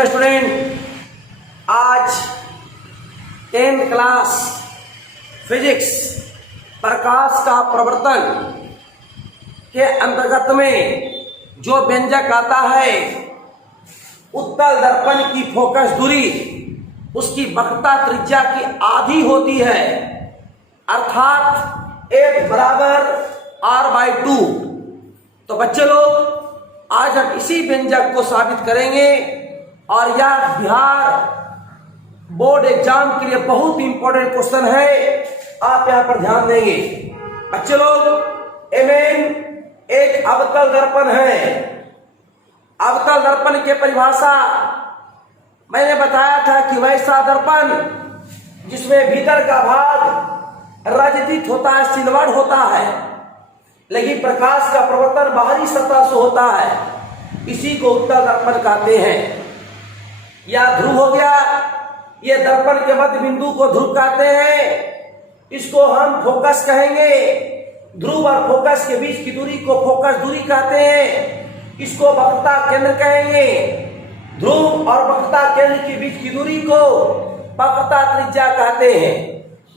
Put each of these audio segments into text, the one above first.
Morning student. आज 10th class physics प्रकाश का प्रवर्तन के अंतर्गत में जो व्यंजक आता है उत्तल दर्पण की फोकस दूरी उसकी वक्रता त्रिज्या की आधी होती है, अर्थात F बराबर R/2। तो बच्चे लोग आज हम इसी व्यंजक को साबित करेंगे और यह बिहार बोर्ड एग्जाम के लिए बहुत इंपॉर्टेंट क्वेश्चन है, आप यहां पर ध्यान देंगे। बच्चे लोग Mn एक अवतल दर्पण है। अवतल दर्पण की परिभाषा मैंने बताया था कि वैसा दर्पण जिसमें भीतर का भाग रजदित होता है, सिल्वर्ड होता है, लेकिन प्रकाश का प्रवर्तन बाहरी सतह से होता है, इसी को उत्तल दर्पण कहते हैं। या ध्रुव हो गया, ये दर्पण के मध्य बिंदु को ध्रुव कहते हैं, इसको हम फोकस कहेंगे। ध्रुव और फोकस के बीच की दूरी को फोकस दूरी कहते हैं, इसको वक्रता केंद्र कहेंगे। ध्रुव और वक्रता केंद्र के बीच की दूरी को वक्रता त्रिज्या कहते हैं।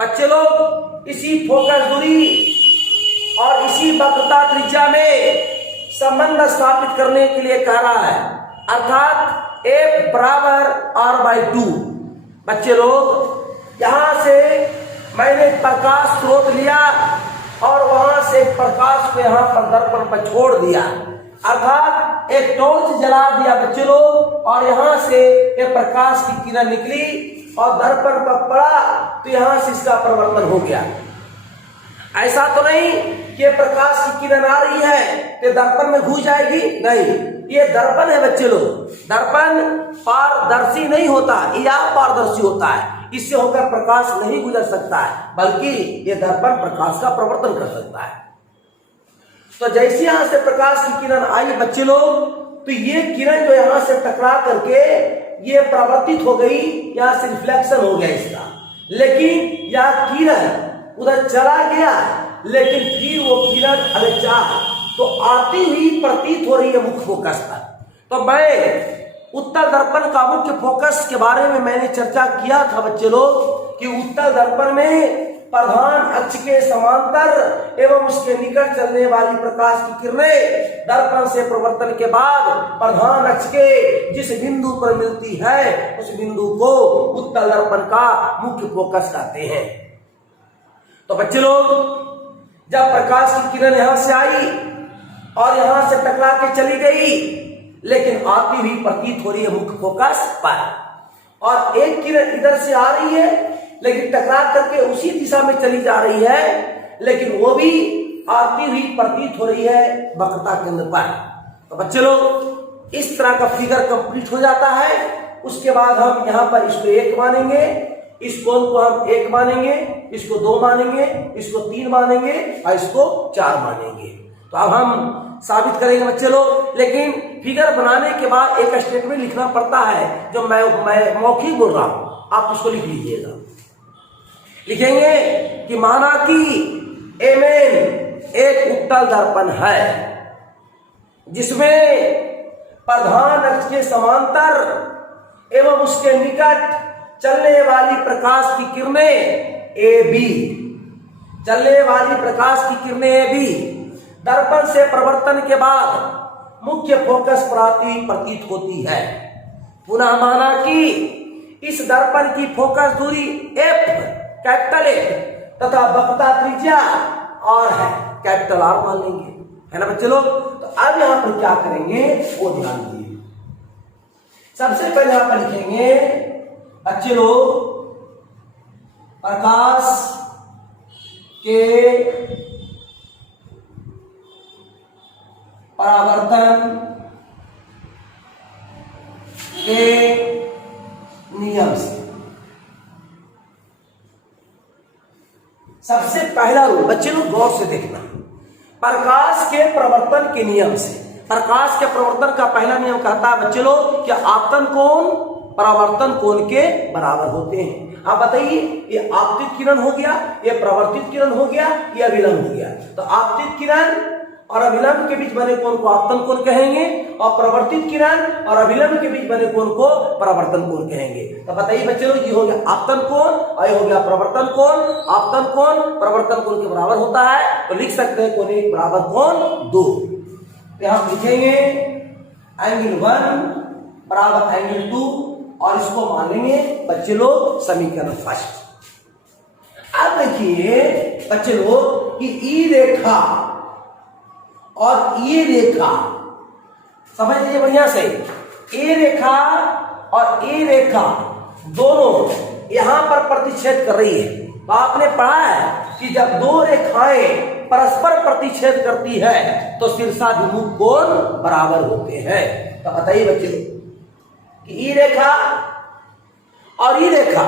बच्चे लोग इसी फोकस दूरी और इसी वक्रता त्रिज्या में संबंध स्थापित करने के लिए कह रहा है, अर्थात F बराबर R/2। बच्चे लोग यहां से मैंने प्रकाश स्रोत लिया और वहां से प्रकाश को यहां पर दर्पण पर छोड़ दिया, अर्थात एक टॉर्च जला दिया बच्चे लोग, और यहां से एक प्रकाश की किरण निकली और दर्पण पर पड़ा, तो यहां से इसका परिवर्तन हो गया। ऐसा तो नहीं कि प्रकाश की किरण आ रही है तो दर्पण में घुस जाएगी, नहीं, ये दर्पण है बच्चे लोग। दर्पण पारदर्शी नहीं होता, या पारदर्शी होता है, इससे होकर प्रकाश नहीं गुजर सकता है, बल्कि ये दर्पण प्रकाश का प्रवर्तन कर सकता है। तो जैसे यहां से प्रकाश की किरण आई बच्चे लोग, तो ये किरण जो यहां से टकरा करके ये परावर्तित हो गई, यहां से रिफ्लेक्शन हो गया इसका, लेकिन यह किरण उधर चला गया, लेकिन फिर वो किरण अगर चाह तो आती हुई प्रतीत हो रही है मुख्य फोकस पर। तो मैं उत्तल दर्पण का मुख्य फोकस के बारे में मैंने चर्चा किया था बच्चे लोग कि उत्तल दर्पण में प्रधान अक्ष के समांतर एवं उसके निकट चलने वाली प्रकाश की किरणें दर्पण से प्रवर्तन के बाद प्रधान अक्ष के जिस बिंदु पर मिलती है उस बिंदु को उत्तल दर्पण का मुख्य फोकस कहते हैं। तो बच्चे लोग जब प्रकाश की किरण यहां से आई और यहां से टकरा के चली गई, लेकिन आती हुई प्रतीत हो रही है मुख्य फोकस पर, और एक किरण इधर से आ रही है लेकिन टकरा करके उसी दिशा में चली जा रही है, लेकिन वो भी आती हुई प्रतीत हो रही है वक्रता केंद्र पर। तो बच्चे लोग इस तरह का फिगर कंप्लीट हो जाता है। उसके बाद हम यहाँ पर इसको 1 मानेंगे, इस कोण को हम 1 मानेंगे, इसको 2 मानेंगे, इसको 3 मानेंगे और इसको 4 मानेंगे। तो अब हम साबित करेंगे बच्चे लोग, लेकिन फिगर बनाने के बाद एक स्टेटमेंट लिखना पड़ता है जो मैं मौखिक बोल रहा हूं, आप उसको लिख लीजिएगा। लिखेंगे कि माना कि Mn एक उत्तल दर्पण है जिसमें प्रधान अक्ष के समांतर एवं उसके निकट चलने वाली प्रकाश की किरणें AB, चलने वाली प्रकाश की किरणें AB दर्पण से प्रवर्तन के बाद मुख्य फोकस पर आती प्रतीत होती है। पुनः माना कि इस दर्पण की फोकस दूरी F कैपिटल F तथा वक्रता त्रिज्या R है, कैपिटल R मान लेंगे, है ना बच्चे लोग। तो अब यहां पर क्या करेंगे वो ध्यान दीजिए। सबसे पहले यहां पर लिखेंगे बच्चे लोग प्रकाश के परावर्तन के नियम से। सबसे पहला रूल बच्चे लोग गौर से देखना, प्रकाश के प्रवर्तन के नियम से। प्रकाश के प्रवर्तन का पहला नियम कहता है बच्चे लोग कि आपतन कोण परावर्तन कोण के बराबर होते हैं। आप बताइए, ये आपतित किरण हो गया, ये प्रवर्तित किरण हो गया, ये अभिलंब हो गया। तो आपतित किरण और अभिलंब के बीच बने कोण को आपतन कोण कहेंगे, और प्रवर्तित किरण और अभिलंब के बीच बने कोण को परावर्तन कोण कहेंगे। तो बताइए बच्चे लोग, ये हो गया आपतन कोण और ये हो गया प्रवर्तन कोण। आपतन कोण प्रवर्तन कोण के बराबर होता है, तो लिख सकते हैं कोण 1 बराबर कोण 2। तो हम लिखेंगे एंगल 1 बराबर एंगल 2 और इसको मान लेंगे बच्चे लोग समीकरण फर्स्ट। अब देखिए बच्चे लोग कि ई रेखा और ये रेखा समझ लीजिए बढ़िया से, ए रेखा और ए रेखा दोनों यहां पर प्रतिच्छेद कर रही है। तो आपने पढ़ा है कि जब दो रेखाएं परस्पर प्रतिच्छेद करती है तो शीर्षाभिमुख कोण बराबर होते हैं। तो बताइए बच्चे लोग कि ई रेखा और ई रेखा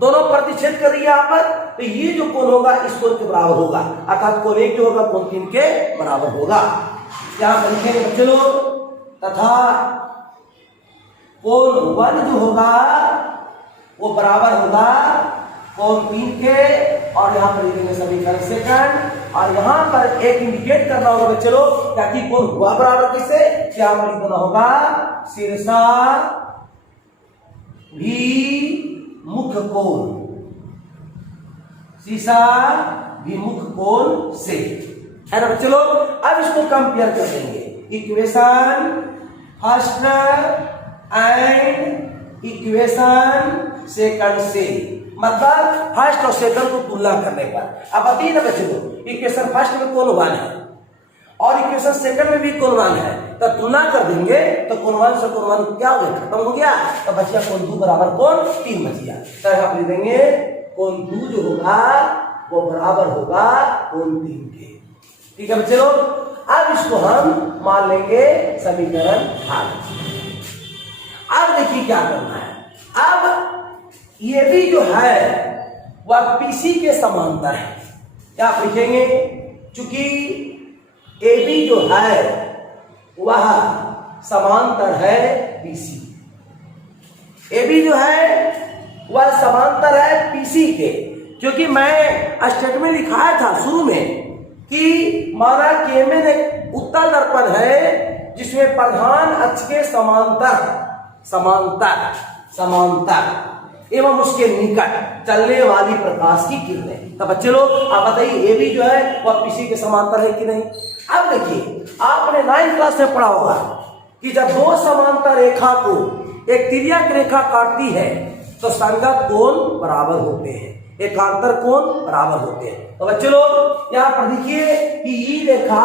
दोनों प्रतिच्छेद कर रही है यहां पर, तो ये जो कोण होगा इस कोण के बराबर होगा, अर्थात कोण 1 जो होगा कोण 3 के बराबर होगा। यहां पर लिखेंगे बच्चे लोग तथा कोण 1 जो होगा वो बराबर होगा कोण 3 के, और यहां पर लिखेंगे समीकरण सेकंड, और यहां पर एक इंडिकेट करना होगा बच्चे लोग ताकि कोण हुआ बराबर किससे, यहां पर लिखना होगा शीर्षा भी मुख कोण, शीर्षा विमुख कोण से, है ना बच्चे लोग। अब इसको कंपेयर कर देंगे, equation first and equation second से, मतलब फर्स्ट और सेकंड को तुलना करने पर। अब बताइए ना बच्चे लोग, इक्वेशन फर्स्ट में कोण 1 है और इक्वेशन सेकंड में भी कोण 1 है, तो तुलना कर देंगे तो कोण 1 से कोण 1 क्या हो गया, खत्म हो गया, तो बचिया कोण 2 बराबर कोण 3 बच गया। तो आप लिख देंगे कोण 2 जो होगा वो बराबर होगा कोण 3 के। ठीक है बच्चे लोग, अब इसको हम मान लेंगे समीकरण 8। अब देखिए क्या करना है, अब ये भी जो है वह पीसी के समांतर है। क्या आप लिखेंगे, चूंकि ए बी जो है वह समांतर है पीसी, ए बी जो है वह समांतर है पीसी के, क्योंकि मैं स्टेटमेंट लिखाया था शुरू में कि माना केमेन एक उत्तल दर्पण है जिसमें प्रधान अक्ष के समांतर एवं उसके निकट चलने वाली प्रकाश की किरणें। तो बच्चे लोग आप बताइए ए बी जो है वह पीसी के समांतर है कि नहीं। अब देखिए आपने 9th क्लास में पढ़ा होगा कि जब दो समांतर रेखा को एक तिर्यक रेखा काटती है तो संगत कोण बराबर होते हैं, एकांतर कोण बराबर होते हैं। तो बच्चे लोग यहाँ पर देखिए कि ई रेखा,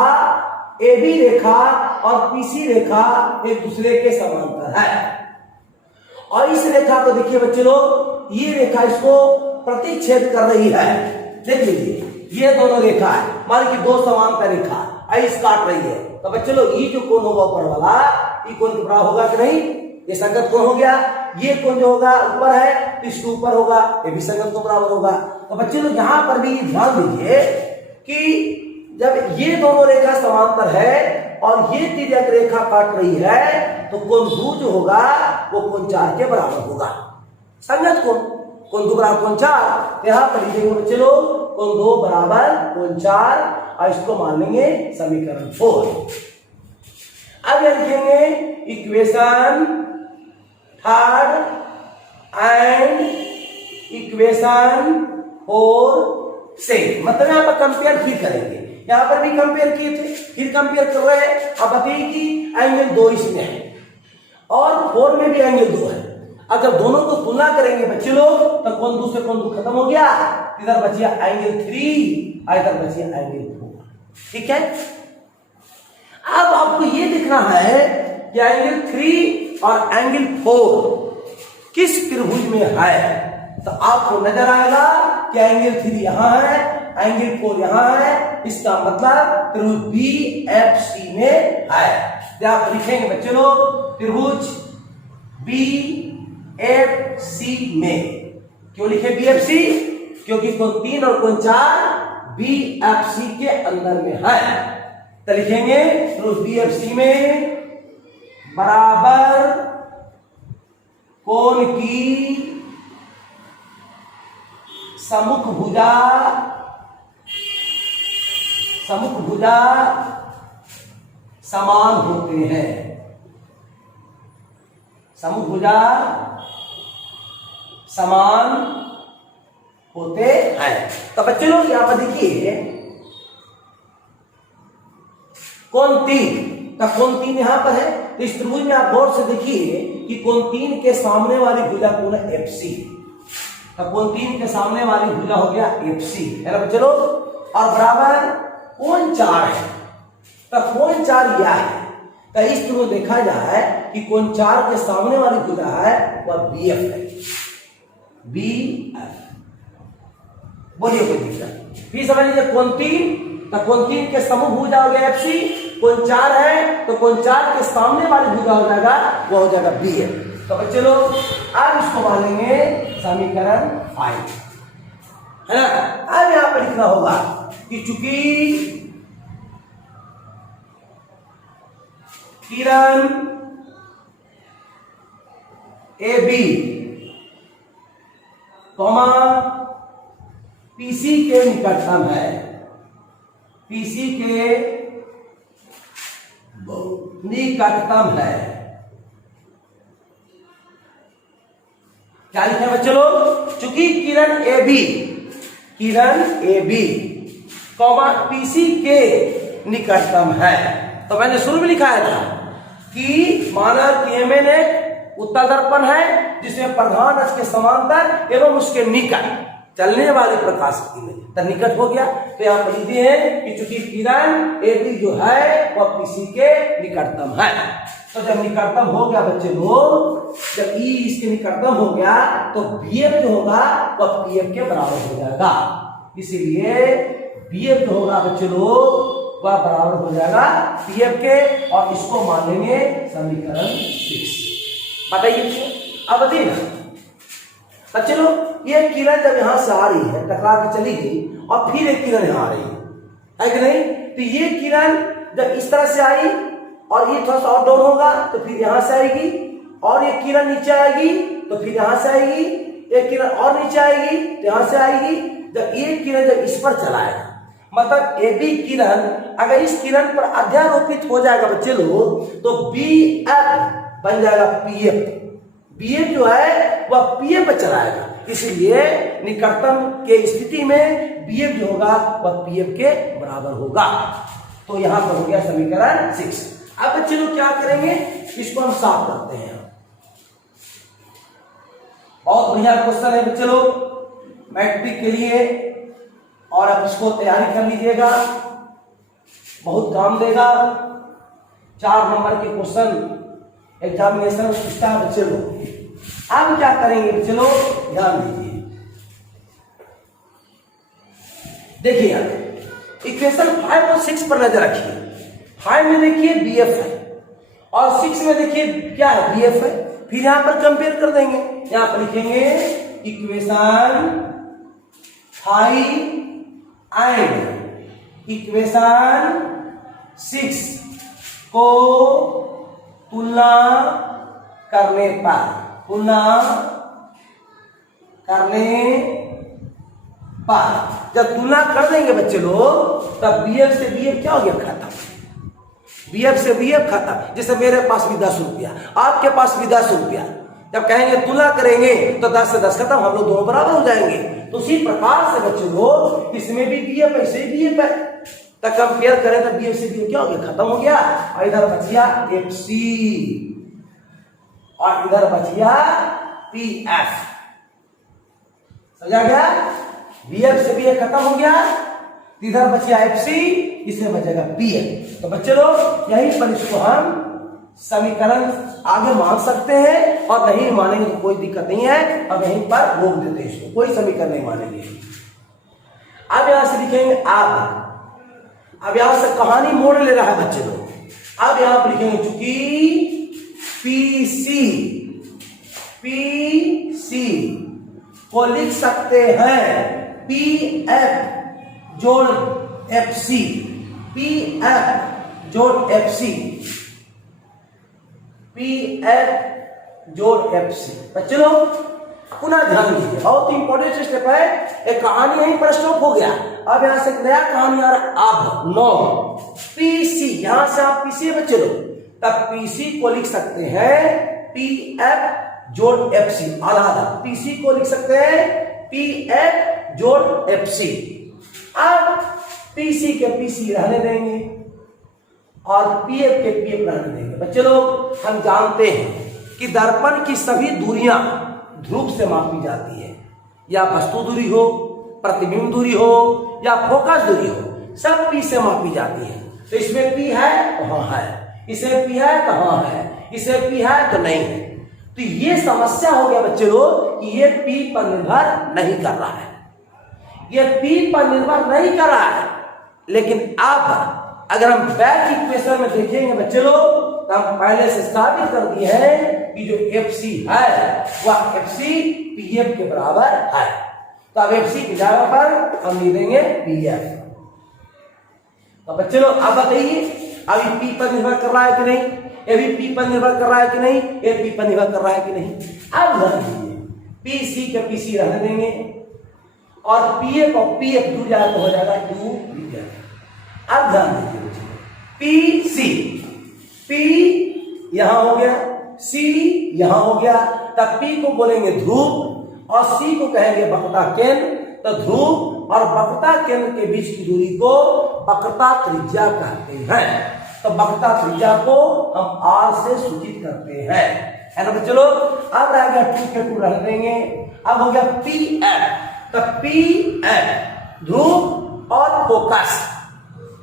ए बी रेखा और पीसी रेखा एक दूसरे के समांतर है, और इस रेखा को देखिए बच्चे लोग, ये रेखा इसको प्रतिच्छेद कर रही है। देख लीजिए ये दोनों रेखा है, मान लीजिए दो समांतर रेखा ऐस काट रही है, तो बच्चे लोग ये जो कोण होगा ऊपर वाला, ये कोण के बराबर होगा कि नहीं, ये संगत कोण हो गया। ये कोण जो होगा ऊपर है तो इसके ऊपर होगा, ये भी संगत को बराबर होगा। तो बच्चे लोग यहाँ पर भी ध्यान दीजिए कि जब ये दोनों रेखा समांतर है और ये तिर्यक रेखा काट रही है तो कोण 2 जो होगा वो कोण 4 के बराबर होगा, संगत कोण 2 बराबर कोण 4। यहाँ पर लिखेंगे बच्चे लोग कोण 2 बराबर कोण 4 और इसको मान लेंगे समीकरण 4। अब यह लिखेंगे इक्वेशन थर्ड एंड इक्वेशन 4 से, मतलब यहाँ पर कंपेयर फिर करेंगे, यहाँ पर भी कंपेयर किए थे फिर कंपेयर कर रहे हैं। अब बताइए कि एंगल 2 इसमें है और 4 में भी एंगल 2 है, अगर दोनों को तुलना करेंगे बच्चे लोग तो कोण 2 से कोण 2 खत्म हो गया, इधर बचिया एंगल 3 और इधर बचिया एंगल 4। ठीक है, अब आपको ये दिखना है कि एंगल 3 और एंगल 4 किस त्रिभुज में है, तो आपको नजर आएगा कि एंगल 3 यहां है, एंगल 4 यहां है, इसका मतलब त्रिभुज BFC में है। तो आप लिखेंगे बच्चे लोग त्रिभुज BFC में, क्यों लिखे BFC, क्योंकि कोण 3 और कोण 4 BFC के अंदर में है। तो लिखेंगे त्रिभुज BFC में बराबर कोण की सम्मुख भुजा समान होते हैं, समभुजा समान होते हैं। तो बच्चे लोग यहां पर देखिए कोण 3, तो कोण 3 यहां पर है। तो इस त्रिभुज में आप गौर से देखिए कि कोण 3 के सामने वाली भुजा कोण है FC। तो कोण 3 के सामने वाली भुजा हो गया FC, है ना बच्चे लोग। और बराबर कोण 4 है, तो कोण 4 यह है। तो इस तरह देखा जाए कि कोण 4 के सामने वाली भुजा है वह BF है, BF। बोलिए कोई दिक्कत? फिर समझ लीजिए कोण 3, तो कोण 3 के समूह भुजा हो गया FC। कोण 4 है तो कोण 4 के सामने वाली भुजा हो जाएगा, वो हो जाएगा BF। तो बच्चे लोग अब इसको मानेंगे समीकरण 5, है ना। अब यहां पर लिखना होगा कि चूंकि किरण AB कॉमा PC के निकटतम है, PC के निकटतम है। क्या लिखे बच्चे लोग? चूंकि किरण AB कॉमा PC के निकटतम है। तो मैंने शुरू में लिखाया था कि मानव केमेन एक उत्तल दर्पण है जिसमें प्रधान अक्ष के समांतर एवं उसके निकट चलने वाली प्रकाश में तो निकट हो गया। तो यहां पर लिखते हैं कि चूंकि किरण AB जो है वह PC के निकटतम है। तो जब निकटतम हो गया बच्चे लोग, जब E इसके निकटतम हो गया तो BF जो होगा वह PF के बराबर हो जाएगा। इसीलिए BF जो होगा बच्चे लोग वह बराबर हो जाएगा PF के, और इसको मानेंगे समीकरण 6। बताइए अब बताइए ना बच्चे लोग, ये किरण जब यहां से आ रही है टकरा के चली गई और फिर एक किरण यहां आ रही है कि नहीं। तो ये किरण जब इस तरह से आई और ये थोड़ा सा और डाउन होगा तो फिर यहां से आएगी, और ये किरण नीचे आएगी तो फिर यहां से आएगी, एक किरण और नीचे आएगी तो यहां से आएगी। जब ये किरण जब इस पर चलाएगा, मतलब AB किरण अगर इस किरण पर अध्यारोपित हो जाएगा बच्चे लोग, तो BF बन जाएगा PF। BF जो है वह PF पर चलाएगा, इसलिए निकटतम के स्थिति में BF जो होगा वह PF के बराबर होगा। तो यहां पर हो गया समीकरण 6। अब बच्चे लोग क्या करेंगे, इसको हम साफ करते हैं। बहुत बढ़िया क्वेश्चन है बच्चे लोग मैट्रिक के लिए, और अब इसको तैयारी कर लीजिएगा, बहुत काम देगा। 4 नंबर के क्वेश्चन एग्जामिनेशन में पूछता है बच्चे लोग। अब क्या करेंगे बच्चे लोग, ध्यान दीजिए। देखिए यहां इक्वेशन 5 और 6 पर नजर रखिए। 5 में देखिए BF है और 6 में देखिए क्या है, BF है। फिर यहां पर कंपेयर कर देंगे। यहां पर लिखेंगे इक्वेशन 5 एंड इक्वेशन 6 को तुलना करने पर जब तुलना कर देंगे बच्चे लोग, तब BF से BF क्या हो गया, खत्म। BF से BF खत्म। जैसे मेरे पास भी 10 रुपया, आपके पास भी 10 रुपया, जब कहेंगे तुलना करेंगे तो 10 से 10 खत्म, हम लोग दोनों बराबर हो जाएंगे। तो उसी प्रकार से बच्चे लोग इसमें भी BF है, इसे BF है, तो कंपेयर करें तो BF से BF क्या हो गया, खत्म हो गया। और इधर बच गया FC और इधर बच गया PF। समझा गया? BF से BF खत्म हो गया, इधर बच गया FC, इसमें बचेगा PF। तो बच्चे लोग यहीं पर इसको हम समीकरण आगे मान सकते हैं, और नहीं मानेंगे तो कोई दिक्कत नहीं है, अब यहीं पर रोक देते हैं इसको, कोई समीकरण नहीं मानेंगे। अब यहां से लिखेंगे अब यहां से कहानी मोड़ ले रहा है बच्चे लोग। अब यहां पर लिखेंगे चूंकि PC को लिख सकते हैं PF जोड़ FC, PF जोड़ FC, PF जोड़ FC। बच्चे लोग पुनः ध्यान दीजिए, बहुत इंपॉर्टेंट स्टेप है। एक कहानी यहीं पर स्टॉप हो गया। अब यहां से एक नया कहानी आ रहा है। अब 9 पीसी, यहां से आप पीसी बच्चे लोग, तब पीसी को लिख सकते हैं पीएफ जोड़ एफसी, आधा आधा। पीसी को लिख सकते हैं पीएफ जोड़ एफसी। अब पीसी के पीसी रहने देंगे और पीएफ के पीएफ रहने देंगे। बच्चे लोग हम जानते हैं कि दर्पण की सभी दूरियां ध्रुव से मापी जाती है, या वस्तु दूरी हो, प्रतिबिंब दूरी हो या फोकस दूरी हो, सब पी से मापी जाती है। तो इसमें पी है तो हाँ है, इसे पी है तो हाँ है, इसे पी है तो नहीं है। तो ये समस्या हो गया बच्चे लोग कि ये पी पर निर्भर नहीं कर रहा है, ये पी पर निर्भर नहीं कर रहा है। लेकिन अब अगर हम बैक इक्वेशन में देखेंगे बच्चे लोग, तो हम पहले से साबित कर दिए हैं कि जो एफसी है वह एफसी पीएफ के बराबर है। तो अब एफसी की जगह पर हम लिख देंगे पीएफ। तो बच्चे लोग आप बताइए, अभी पी पर निर्भर कर रहा है कि नहीं, ये भी पी पर निर्भर कर रहा है कि नहीं, ये पी पर निर्भर कर रहा है कि नहीं। अब ध्यान दीजिए, पीसी के पीसी रहने देंगे और पीएफ और पीएफ दूर जाए तो हो जाएगा 2 पीएफ। अब ध्यान दीजिए पीसी, पी यहां हो गया, सी यहां हो गया, तब पी को बोलेंगे ध्रुव और सी को कहेंगे वक्रता केंद्र। तो ध्रुव और वक्रता केंद्र के बीच की दूरी को वक्रता त्रिज्या कहते हैं। तो वक्रता त्रिज्या को हम आर से सूचित करते हैं, है ना बच्चों लोग। अब रह गया 2 के 2 रह देंगे। अब हो गया पी एफ, तो पी एफ ध्रुव और फोकस,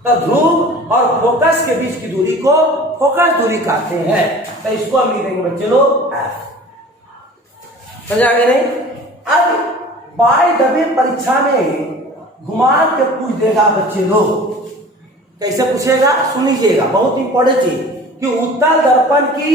तो ध्रुव और फोकस के बीच की दूरी को फोकस दूरी कहते हैं। तो इसको हम लिख देंगे बच्चे लोग एफ। समझ आ गया नहीं। अब बाय द वे परीक्षा में घुमा के पूछ देगा बच्चे लोग, कैसे पूछेगा सुन लीजिएगा, बहुत इंपॉर्टेंट चीज कि उत्तल दर्पण की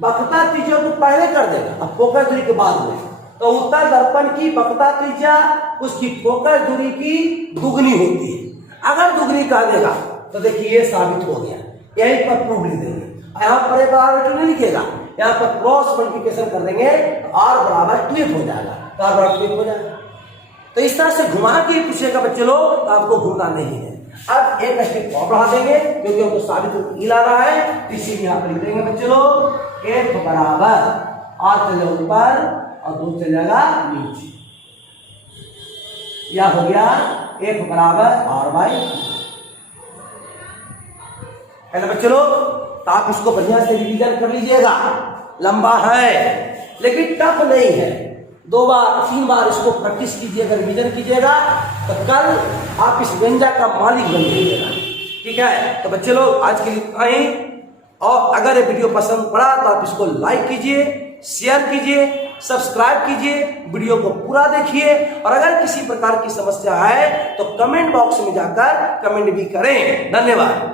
वक्रता त्रिज्या को पहले कर देगा, अब फोकस दूरी के बाद में। तो उत्तल दर्पण की वक्रता त्रिज्या उसकी फोकस दूरी की दुगनी होती है। अगर दुगनी कर देगा तो देखिए ये साबित हो गया, यहीं पर प्रूफ लिख देंगे। यहां पर एक बार नहीं लिखेगा, यहां पर क्रॉस मल्टीप्लिकेशन कर देंगे, आर बराबर 2 हो जाएगा, तो आर बराबर 2 हो जाएगा। तो इस तरह से घुमा के पूछेगा बच्चे लोग, तो आपको घूमना नहीं है। अब एक स्टेप और बढ़ा देंगे क्योंकि हमको साबित ला रहा है, इसीलिए यहां पर लिख देंगे बच्चे लोग एफ बराबर आर चले ऊपर और 2 चल जाएगा नीचे। यह हो गया एफ बराबर आर बाई। है ना बच्चे लोग। तो आप इसको बढ़िया से रिवीजन कर लीजिएगा, लंबा है लेकिन टफ नहीं है। 2 बार 3 बार इसको प्रैक्टिस कीजिएगा, रिवीजन कीजिएगा, तो कल आप इस व्यंजक का मालिक बन जाइएगा। ठीक है, तो बच्चे लोग आज के लिए इतना ही। और अगर ये वीडियो पसंद पड़ा तो आप इसको लाइक कीजिए, शेयर कीजिए, सब्सक्राइब कीजिए, वीडियो को पूरा देखिए। और अगर किसी प्रकार की समस्या है तो कमेंट बॉक्स में जाकर कमेंट भी करें। धन्यवाद।